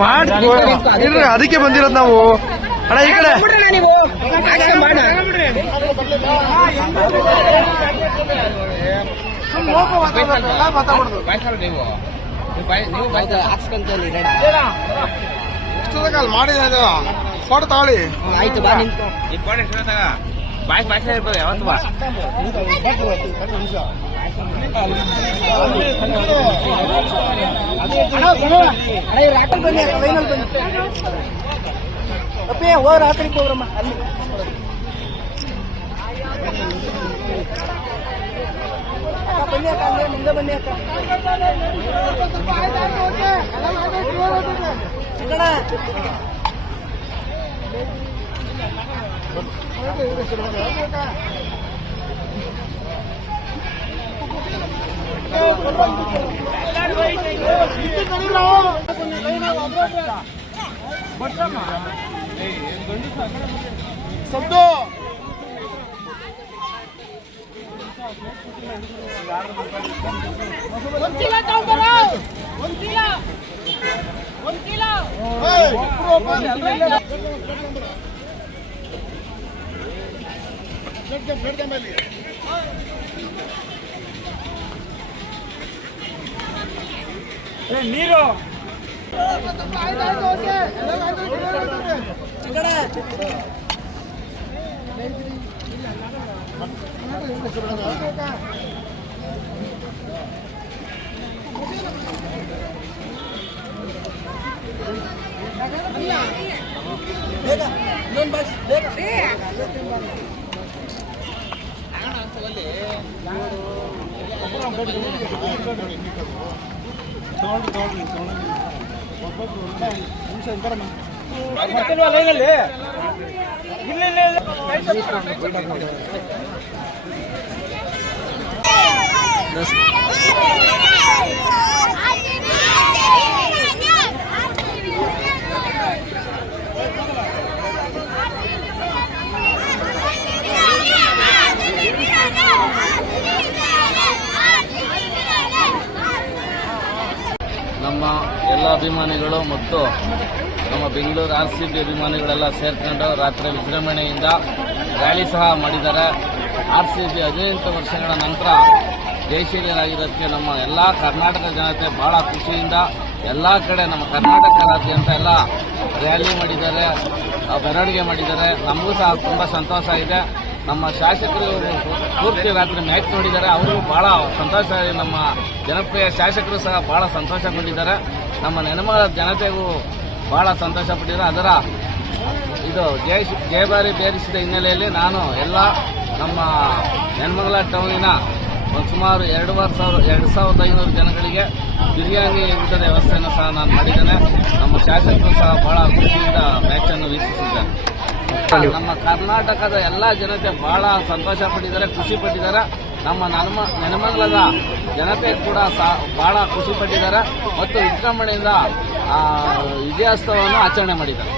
ಮಾಡ್ರಿ ಅದಕ್ಕೆ ಬಂದಿರೋದು ನಾವು ಅಣ್ಣ ಈ ಕಡೆ ನೀವು ಮಾಡಿದ ಫೋಟೋ ತಾಳಿ ಆಯ್ತು ಬಾ ನಿಂತು ಬಾಯ್ ಭಾಷೆ ಇರ್ಬೋದು ಯಾವತ್ತು ಬಾ ರಾತ್ರಿ ಬನ್ನಿ ಲೈನಲ್ಲಿ ಬನ್ನಿ ಅಪ್ಪೇ ಹೋಗಿ ರಾತ್ರಿ ಹೋಗ್ರಮ್ಮ ಅಲ್ಲಿ ಬನ್ನಿ ಅಕ್ಕ ಅಂದ್ರೆ ಮುಂದೆ ಬನ್ನಿ ಅಕ್ಕ ಸದ್ದು ನೀರು ನಮ್ಮ ಎಲ್ಲ ಅಭಿಮಾನಿಗಳು ಮತ್ತು ನಮ್ಮ ಬೆಂಗಳೂರು RCB ಅಭಿಮಾನಿಗಳೆಲ್ಲ ಸೇರ್ಕೊಂಡು ರಾತ್ರಿ ವಿಜೃಂಭಣೆಯಿಂದ ರ್ಯಾಲಿ ಸಹ ಮಾಡಿದ್ದಾರೆ. RCB 18 ವರ್ಷಗಳ ನಂತರ ಜಯಶೀಲರಾಗಿರೋದಕ್ಕೆ ನಮ್ಮ ಎಲ್ಲ ಕರ್ನಾಟಕ ಜನತೆ ಬಹಳ ಖುಷಿಯಿಂದ ಎಲ್ಲ ಕಡೆ ನಮ್ಮ ಕರ್ನಾಟಕದಾದ್ಯಂತ ಎಲ್ಲ ರ್ಯಾಲಿ ಮಾಡಿದ್ದಾರೆ, ಮೆರವಣಿಗೆ ಮಾಡಿದ್ದಾರೆ. ನಮಗೂ ಸಹ ತುಂಬ ಸಂತೋಷ ಇದೆ. ನಮ್ಮ ಶಾಸಕರು ಪೂರ್ತಿ ರಾತ್ರಿ ಮ್ಯಾಚ್ ನೋಡಿದ್ದಾರೆ, ಅವರಿಗೂ ಬಹಳ ಸಂತೋಷ ಇದೆ. ನಮ್ಮ ಜನಪ್ರಿಯ ಶಾಸಕರು ಸಹ ಬಹಳ ಸಂತೋಷಗೊಂಡಿದ್ದಾರೆ. ನಮ್ಮ ನೆನಮಗಳ ಜನತೆಗೂ ಬಹಳ ಸಂತೋಷ ಪಟ್ಟಿದ್ದಾರೆ. ಅದರ ಇದು ಜಯಭಾರಿ ಬೇರಿಸಿದ ಹಿನ್ನೆಲೆಯಲ್ಲಿ ನಾನು ಎಲ್ಲ ನಮ್ಮ ನೆನಮಂಗಲ ಟೌನಿನ ಸುಮಾರು 2,500 ಜನಗಳಿಗೆ ಬಿರಿಯಾನಿ ಊಟದ ವ್ಯವಸ್ಥೆಯನ್ನು ಸಹ ನಾನು ಮಾಡಿದ್ದೇನೆ. ನಮ್ಮ ಶಾಸಕರು ಸಹ ಬಹಳ ಖುಷಿಯಿಂದ ಮ್ಯಾಚ್ ಅನ್ನು ವೀಕ್ಷಿಸಿದ್ದಾರೆ. ನಮ್ಮ ಕರ್ನಾಟಕದ ಎಲ್ಲ ಜನತೆ ಬಹಳ ಸಂತೋಷ ಪಟ್ಟಿದ್ದಾರೆ, ಖುಷಿ ಪಟ್ಟಿದ್ದಾರೆ. ನಮ್ಮ ನೆನಮಂಗಲದ ಜನತೆ ಕೂಡ ಬಹಳ ಖುಷಿ ಪಟ್ಟಿದ್ದಾರೆ ಮತ್ತು ವಿಜೃಂಭಣೆಯಿಂದ ವಿಜಯೋತ್ಸವವನ್ನು ಆಚರಣೆ ಮಾಡಿದ್ದಾರೆ.